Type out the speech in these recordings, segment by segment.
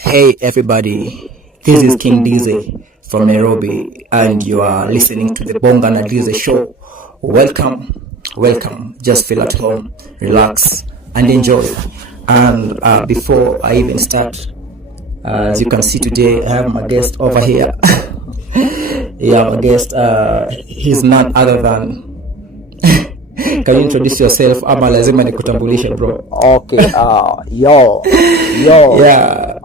Hey everybody, this is King Dize from Nairobi and you are listening to the Bonga na Dize show. Welcome, just feel at home, relax and enjoy. And before I even start, as you can see today, I have my guest over here. Yeah, my guest, he's none other than can you introduce yourself? Ama lazima nikutambulishe bro. Okay, yo. Yeah.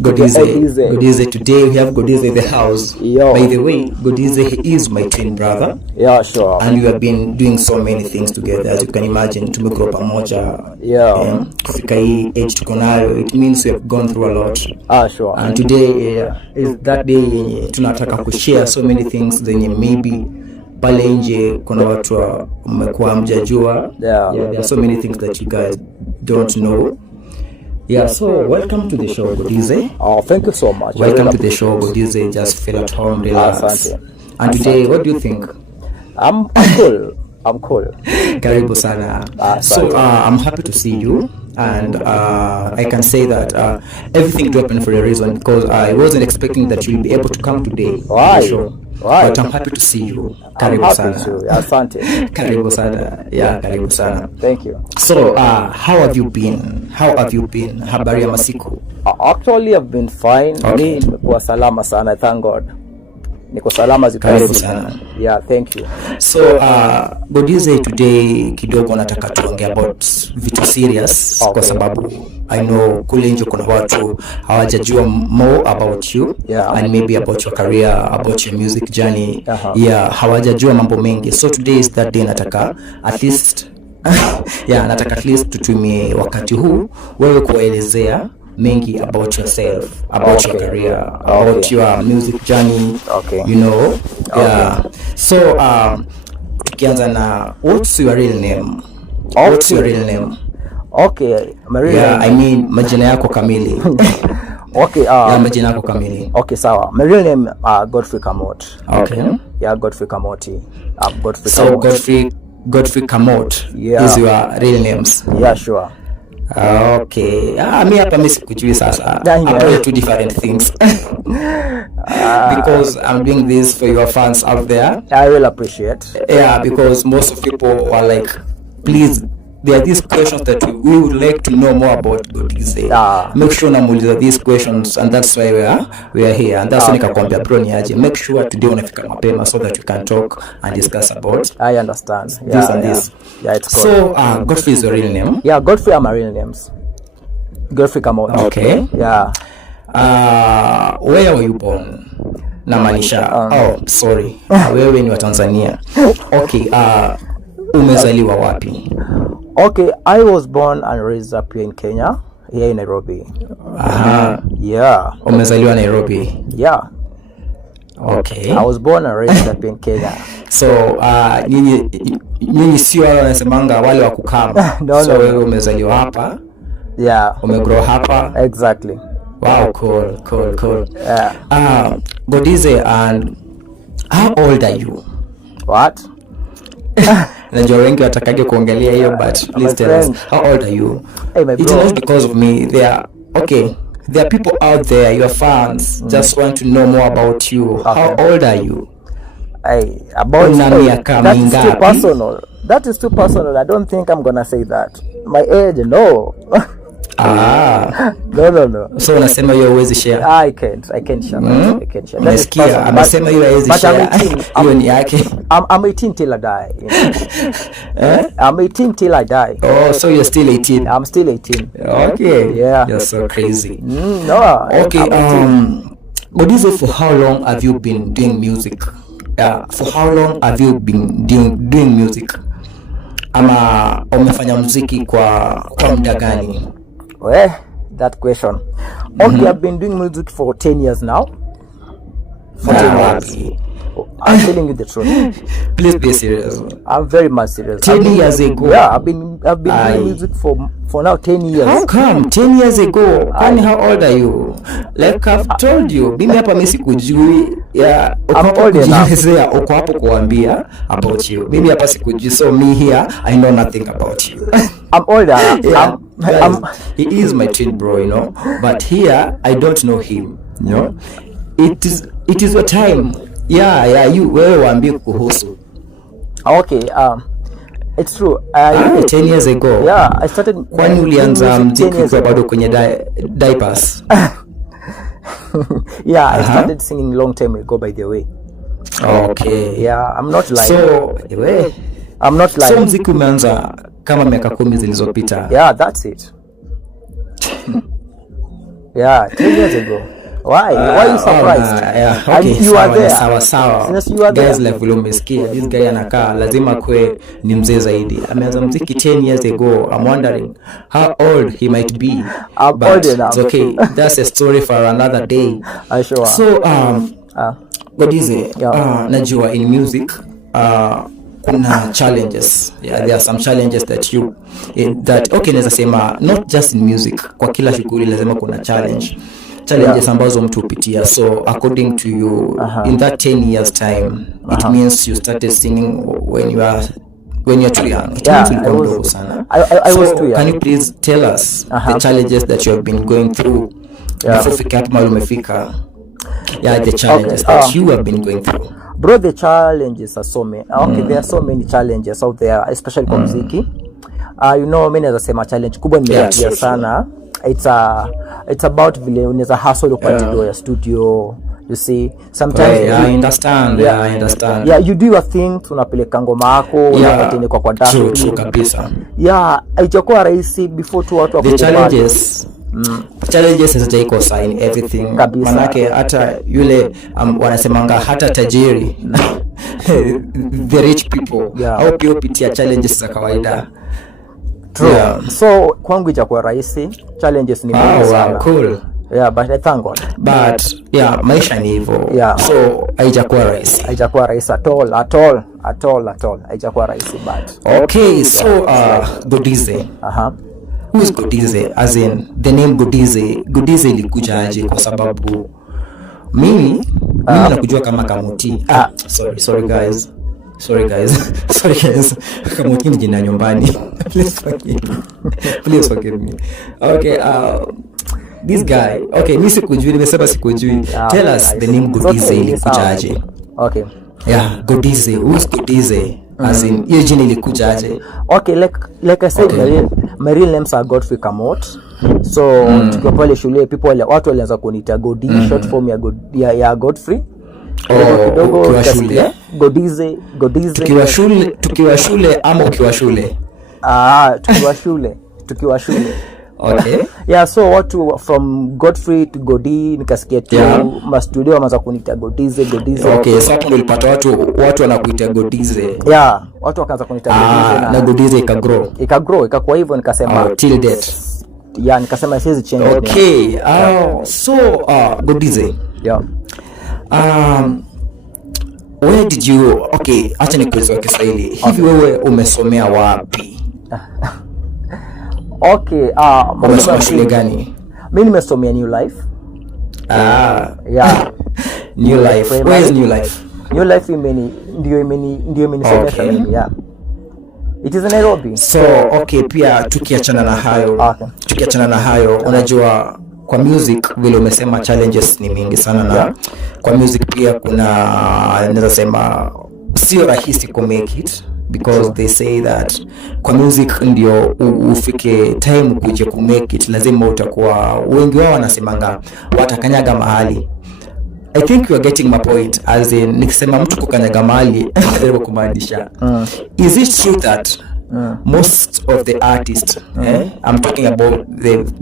Godize. Today we have Godize in the house. Yo. By the way, Godize, he is my twin brother. Yeah, sure. And we have been doing so many things together. As you can imagine, tumekuwa pamoja. Yeah. Kufika hii age tuko nayo, it means we have gone through a lot. Sure. And today is that day tunataka kushare so many things zenye maybe pale nje kuna watu mmekuwa mjajua. Yeah, there are so many things that you guys don't know. Yeah, so welcome to the show, Godize. Oh, thank you so much. Welcome to the show, Godize. Just feel at home, relax. And today, what do you think? I'm cool. Karibu sana. So I'm happy to see you, and I can say that everything happened for a reason, because I wasn't expecting that you'll be able to come today. Why? But I'm happy to see you. Karibu sana. Asante. Karibu sana. Yeah, karibu sana. Thank you. So how have you been? Habari ya masiku? Actually, I've been fine. Okay. Nimekuwa salama sana, thank God. Niko salama Karibu sana. Yeah, thank you. So Godize, today kidogo nataka tuongee about vitu serious, Okay. Kwa sababu I know kule nje kuna watu hawajajua more about you, Yeah. And maybe about your career, about your music journey. Yeah, hawajajua mambo mengi. So today is that day nataka at least nataka at least tutumie wakati huu wewe kuelezea mengi about yourself, about your career, about your music journey. You know. Yeah. So tukianza na what's your real name? What's your real name? Okay, my real name. I mean majina yako kamili. Okay, majina yako kamili. Okay, sawa. My real name Godfrey Kamot. Okay. Yeah, Godfrey Kamoti. Godfrey So Kamot. Godfrey Kamot is your real names. Yeah, sure. Okay. Mi hapa mimi sikujui sasa. About two different things. Because I'm doing this for your fans out there. I will appreciate. Yeah, because most of people are like, please, there are these questions that we would like to know more about Godize. Make sure namuuliza these questions, and that's why we are here. And that's why nikakwambia bro ni aje. Make sure today unafika mapema so that we can talk and discuss about I understand. this and this. Yeah, it's good. So Godfrey is your real name? Yeah, Godfrey are my real names. Godfrey Kamot. Okay. Yeah. Where were you born? Namaanisha. Sorry. Wewe ni wa Tanzania. Okay. Umezaliwa wapi? Okay, I was born and raised up here in Kenya, here in Nairobi. Yeah. Umezaliwa Nairobi? Yeah. Okay. I was born and raised up in Kenya. So nyinyi sio wale wanasemanga wale wa kukama. No. So wewe umezaliwa hapa? Yeah. Umegrow hapa? Exactly. Wow, cool. Yeah. Godize, and how old are you? What? Najua wengi watakage kuongelea hiyo, but please tell us, how old are you? Hey, my bro. It's not because of me. There are people out there, your fans, just want to know more about you. Okay. How old are you? That is too personal. That is too personal. I don't think I'm gonna say that. My age, no. No. So unasema hiyo huwezi share? I can't share. I can't share. Umesikia? Amesema hiyo hawezi share. Hiyo ni yake. I'm 18 till I die. I'm 18 till I die. Oh, so you're still 18? I'm still 18. Okay. Yeah. You're so crazy. No. Okay. Godize, for how long have you been doing music? For how long have you been doing music? Ama umefanya muziki kwa muda gani? Well, that question. Okay, I've been doing music for 10 years now. 14 years. I'm telling you the truth. Please be serious. I'm very much serious. 10 years ago? Yeah, I've been doing music for now 10 years. How come? 10 years ago? Kwani how old are you? Like I've told you, mimi hapa mimi sikujui. Yeah, I'm old enough. Uko hapo kuambia about you. Mimi hapa sikujui, so me here, I know nothing about you. I'm older. guys, he is my twin bro, you know, but here I don't know him, you know. It is your time. You wewe waambie kuhusu. Okay, it's true. 10 years ago. Yeah, I started. Kwani ulianza muziki ukiwa bado kwenye diapers? Yeah, I started singing long time ago, by the way. Okay. Yeah, I'm not lying. So, anyway, I'm not lying. So muziki umeanza kama miaka 10 zilizopita. Yeah, that's it. Yeah, 10 years ago. Why are you surprised? Okay, you are there. Sawa. Yes, you are guys, there. like vile umesikia, this guy anakaa lazima kwe ni mzee zaidi. Ameanza muziki 10 years ago. I'm wondering how old he might be. I'm but old enough. It's okay. That's a story for another day. Sure. So what is it? Najua in music kuna challenges. Yeah, there are some challenges that naweza sema not just in music, kwa kila shughuli lazima kuna challenges ambazo mtu upitia. So according to you, in that 10 years time, it means you started singing when you're too young. It means I was too young. Can you please tell us the challenges that you have been going through before fika mahali umefika? The challenges that you have been going through. Bro, the challenges are so many. Okay, there are so many challenges out there, especially kwa muziki. You know, mimi naweza sema challenge kubwa nimepitia sana. It's about vile unaweza hustle upate do ya studio. You see, sometimes I understand. I understand. Yeah, you do your thing, tunapeleka ngoma yako, unatene kwa dance. True kabisa. Yeah, haijakuwa rahisi before tu watu the challenges hazijaiko sign everything. Manake hata yule wanasemanga hata tajiri the rich people au pia pitia challenges za kawaida. True. So kwangu itakuwa rahisi, challenges ni mingi sana. Cool. Yeah, but I thank God. But maisha ni hivyo. So haijakuwa rahisi. Haijakuwa rahisi at all. Haijakuwa rahisi but. Okay, so Godize. Who is Godize? As in the name Godize. Godize ilikuja aje? Kwa sababu mimi nakujua kama Kamuti. Sorry guys. Kamuti ni jina nyumbani. Please forgive me. Okay, this guy. Okay, mimi sikujui, nimesema sikujui. Tell us the name Godize ilikuja aje? Okay. Yeah, Godize. Who is Godize? As in hiyo jina ilikuja aje? Okay, like I said, my real names are Godfrey Kamot. So tukiwa pale shule watu walianza kuniita Godi, short form ya Godfrey. Kidogo shule Godize. Tukiwa shule ama ukiwa shule? Tukiwa shule. Okay. Yeah, so watu from Godfrey to Godi nikasikia tu studio waanza kuniita Godize. Okay, so hapo nilipata watu wanakuita Godize. Yeah, watu wakaanza kuniita Godize na Godize ikagrow ikakuwa hivyo, nikasema till date. Yeah, nikasema siwezi change. Okay. So Godize. Yeah. Where did you acha nikuulize kwa Kiswahili. Hivi wewe umesomea wapi? Okay, umesoma shule gani? Mimi nimesomea New Life. Yeah. New Life. Where is New Life? New Life ndio imenisomesha mimi, yeah. It is in Nairobi. So, pia tukiachana na hayo, unajua kwa music vile umesema challenges ni mingi sana na kwa music pia kuna naweza sema sio rahisi ku make it because they say that kwa music ndio ufike time kuje ku make it lazima utakuwa, wengi wao wanasemanga watakanyaga mahali. I think you are getting my point, as in nikisema mtu kukanyaga mahali ndio kumaanisha is it true that most of the artists I'm talking about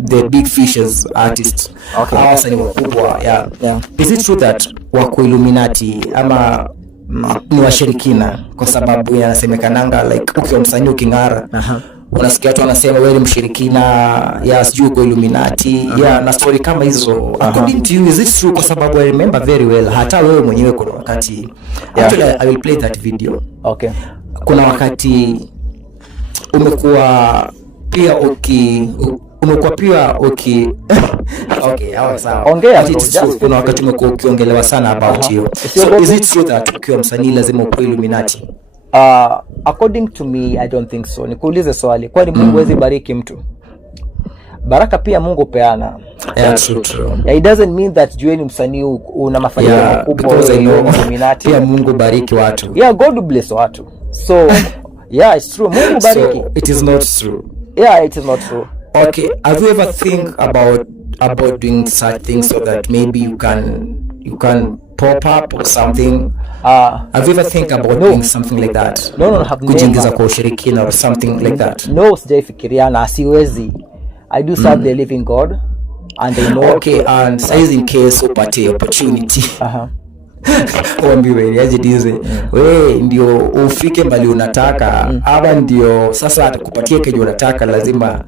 the big fishes artists, wasanii wakubwa, is it true that wako Illuminati ama ni washirikina? Kwa sababu yanasemekananga like ukiwa msanii uking'ara unasikia watu wanasema wewe ni mshirikina, sijui uko Illuminati, na story kama hizo. According to you, is it true? Kwa sababu I remember very well, hata wewe mwenyewe kuna wakati actually I will play that video. Okay. Kuna wakati umekuwa pia sawa. Ongea. Kuna wakati umekuwa ukiongelewa sana about you. So is it true that ukiwa msanii lazima uko Illuminati? According to me, I don't think so. Nikuulize swali, kwani Mungu hawezi bariki mtu? baraka pia Mungu peana. Yeah, true. Yeah, it doesn't mean that jueni msanii una mafanikio makubwa pia Mungu bariki watu. Yeah, God bless watu. So yeah, it's true. Mungu bariki. So it is not true. Yeah, it is not true. Okay, have you ever think about doing such things so that maybe you can pop up or something? Have you ever think about doing something like that? No, have kujiingiza kwa ushirikina or something like that? No, sijaifikiria na siwezi. I do serve the living God and I know. Okay, and size in case upate opportunity. Ombiwe yajidize. Wewe ndio ufike mbali unataka, ama ndio sasa atakupatia kenye unataka lazima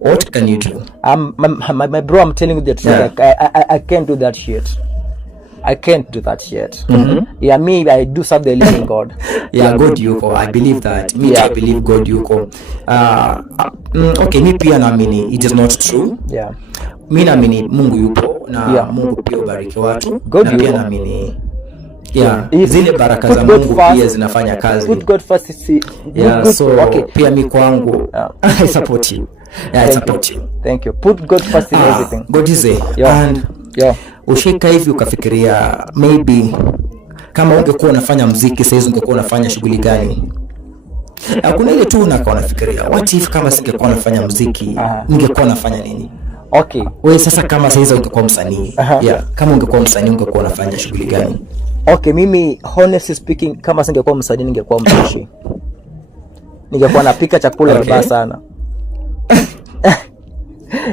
what can you do? My bro, I'm telling you the truth. Yeah. I can't do that shit. I can't do that shit. Yeah, me, I do serve the living God. Yeah, God yuko. I believe that. Me, I believe God yuko. Okay, mi pia naamini it is not true. Yeah. Mi naamini Mungu yupo na Mungu pia ubariki watu. God na pia naamini zile baraka za Mungu pia zinafanya kazi. Put God first. So okay. Pia mi kwangu I support you. Yeah, I support you. Thank you. Put God first in everything. God is there. And ushika hivi ukafikiria maybe kama ungekuwa unafanya muziki sasa ungekuwa unafanya shughuli gani? Kuna ile tu unafikiria what if kama singekuwa nafanya muziki ningekuwa nafanya nini? Okay. Wewe sasa kama sasa ungekuwa msanii. Kama ungekuwa msanii ungekuwa unafanya shughuli gani? Okay, mimi honestly speaking kama singekuwa msanii ningekuwa mpishi. Ningekuwa napika chakula vibaya sana.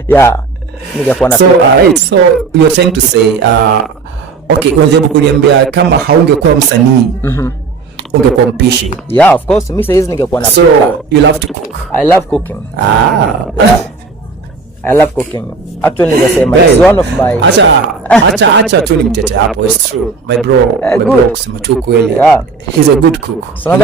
Yeah. So you're trying to say okay, unajaribu kuniambia kama haungekuwa msanii ungekuwa mpishi. Yeah, of course. Mimi sasa ningekuwa napika. So you love to cook? I love cooking. I love cooking. Actually, it's one of my. Acha tu nimtete hapo. It's true. My bro kusema tu kweli. He's a good cook. So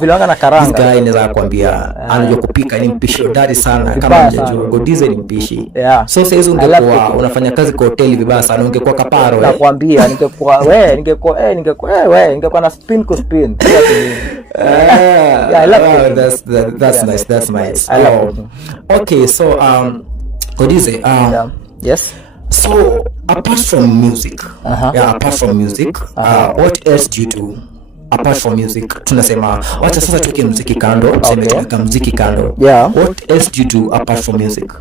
vilanga na karanga. This guy anaweza kuambia anajua kupika, ni mpishi hodari sana kama unajua. Godize ni mpishi. So sasa ungekuwa unafanya kazi kwa hoteli vibaya sana ungekuwa kaparo. Nakwambia ningekuwa na spin. I love that's nice. I love cooking. Okay, so Godize, yes. So apart from music, what else do you do apart from music? Tunasema wacha sasa tuweke muziki kando, tuseme tuweka muziki kando. What else do you do apart from music?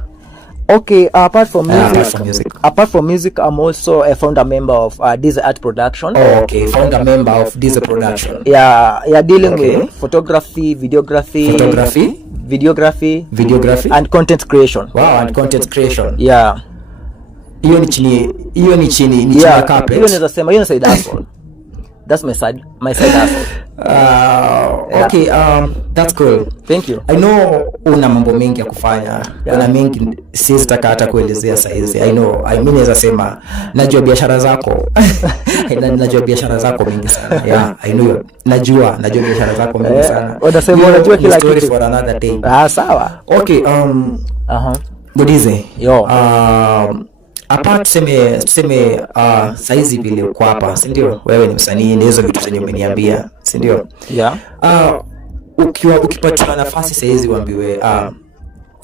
Okay, apart from music, I'm also a founder member of Diesel Art Production. Oh, okay, founder member of Diesel Production. Yeah, dealing with photography, videography, and content creation. Wow, and content creation. Yeah. Hiyo ni chini ya carpet. Hiyo naweza sema, hiyo ni side hustle. That's my side hustle. Okay, that's cool. Thank you. I know una mambo mengi ya kufanya. Una mengi sitaka hata kuelezea saizi. I mean naweza sema najua biashara zako. Najua biashara zako mingi sana. Yeah, I know. Najua biashara zako mingi sana. Unasema unajua kila kitu for another day. Sawa. Okay, Godize. Apart tuseme saizi vile uko hapa, si ndio? Wewe ni msanii, ndio hizo vitu zenye umeniambia, si ndio? Yeah. Ukipata nafasi saizi uambiwe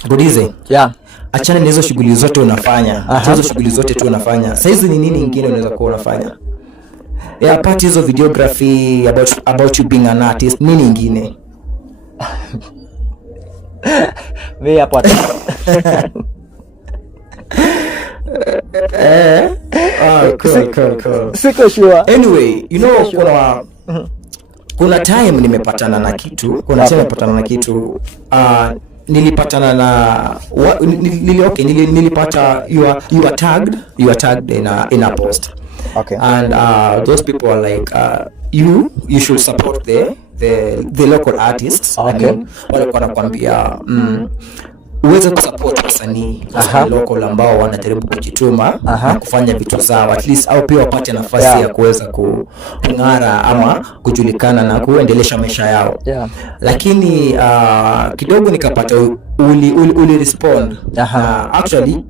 Godize. Yeah. Achana na hizo shughuli zote unafanya. Hizo shughuli zote tu unafanya. Saizi ni nini kingine unaweza kuwa unafanya? Apart hizo videography about you being an artist, nini kingine? Mimi hapa cool. Siko sure. Anyway, kuna time nimepatana na kitu. Nilipatana na nilipata you are tagged in a post. Okay. And those people are like you should support the local artists. Okay. Walikuwa nakwambia uweze kusupport wasanii local ambao wanajaribu kujituma na kufanya vitu zao at least, au pia wapate nafasi ya kuweza kung'ara ama kujulikana na kuendelesha maisha yao. Lakini kidogo nikapata uli respond. Actually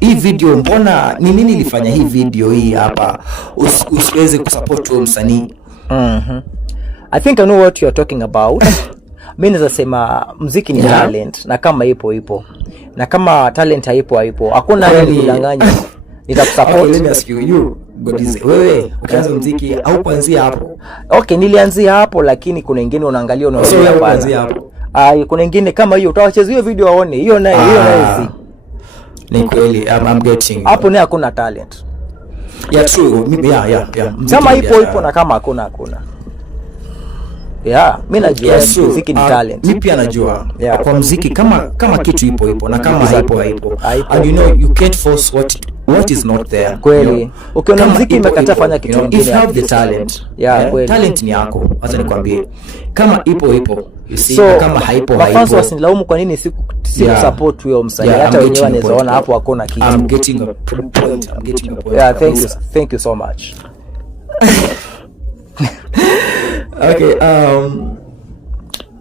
hii video mbona nini ilifanya hii video hii hapa usiweze kusupport msanii? I think I know what you are talking about. Mimi naweza sema muziki ni talent na kama ipo na kama talent haipo hakuna nini kudanganya. Nitakusupport. Okay, let me ask you Godize, wewe ukianza muziki au kuanzia hapo? Okay, nilianzia hapo, lakini kuna wengine unaangalia unaanzia kuanzia hapo. Kuna wengine kama hiyo utawacheza hiyo video waone hiyo naye ni kweli. I'm getting hapo naye hakuna talent. Yeah, true. Yeah. Kama ipo na kama hakuna. Yeah, mimi najua muziki ni talent. Mimi pia najua kwa muziki kama kitu ipo na kama haipo. And you know you can't force what is not there. Kweli. Ukiona muziki imekataa fanya kitu kingine. If you have the talent. Kweli. Talent ni yako. Acha nikwambie. Kama ipo. You see, kama haipo. Mafans wasinilaumu kwa nini siku support huyo msanii. Hata wenyewe wanaona hapo hakuna kitu. I'm getting a point. Yeah, thank you so much. Okay,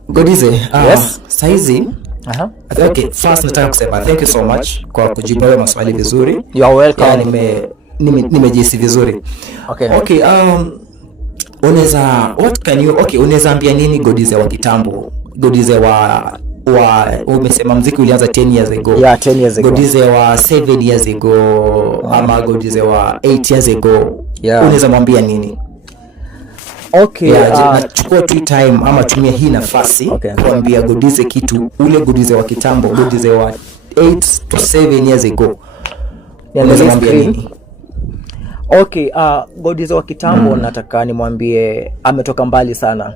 Godize, yes. Saizi, okay, first nataka kusema thank you so much kwa kujibu maswali vizuri. You are welcome. Nimejisi vizuri. Okay, unaweza ambia nini Godize wa kitambo? Godize wa umesema muziki ulianza 10 years ago. Yeah, 10 years ago. Godize wa 7 years ago ama Godize wa 8 years ago. Unaweza mwambia nini? Okay, nachukua tu time ama tumia hii nafasi kuambia Godize kitu, ule Godize wa kitambo, Godize wa 8 to 7 years ago. Unaweza mwambia nini? Okay, Godize wa kitambo nataka nimwambie ametoka mbali sana.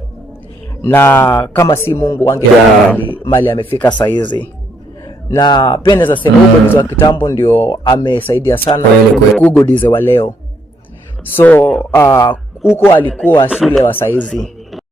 Na kama si Mungu mali amefika saa hizi. Na pia naweza sema Godize wa kitambo ndio amesaidia sana kwa Godize wa leo. So huko alikuwa shule wa saizi,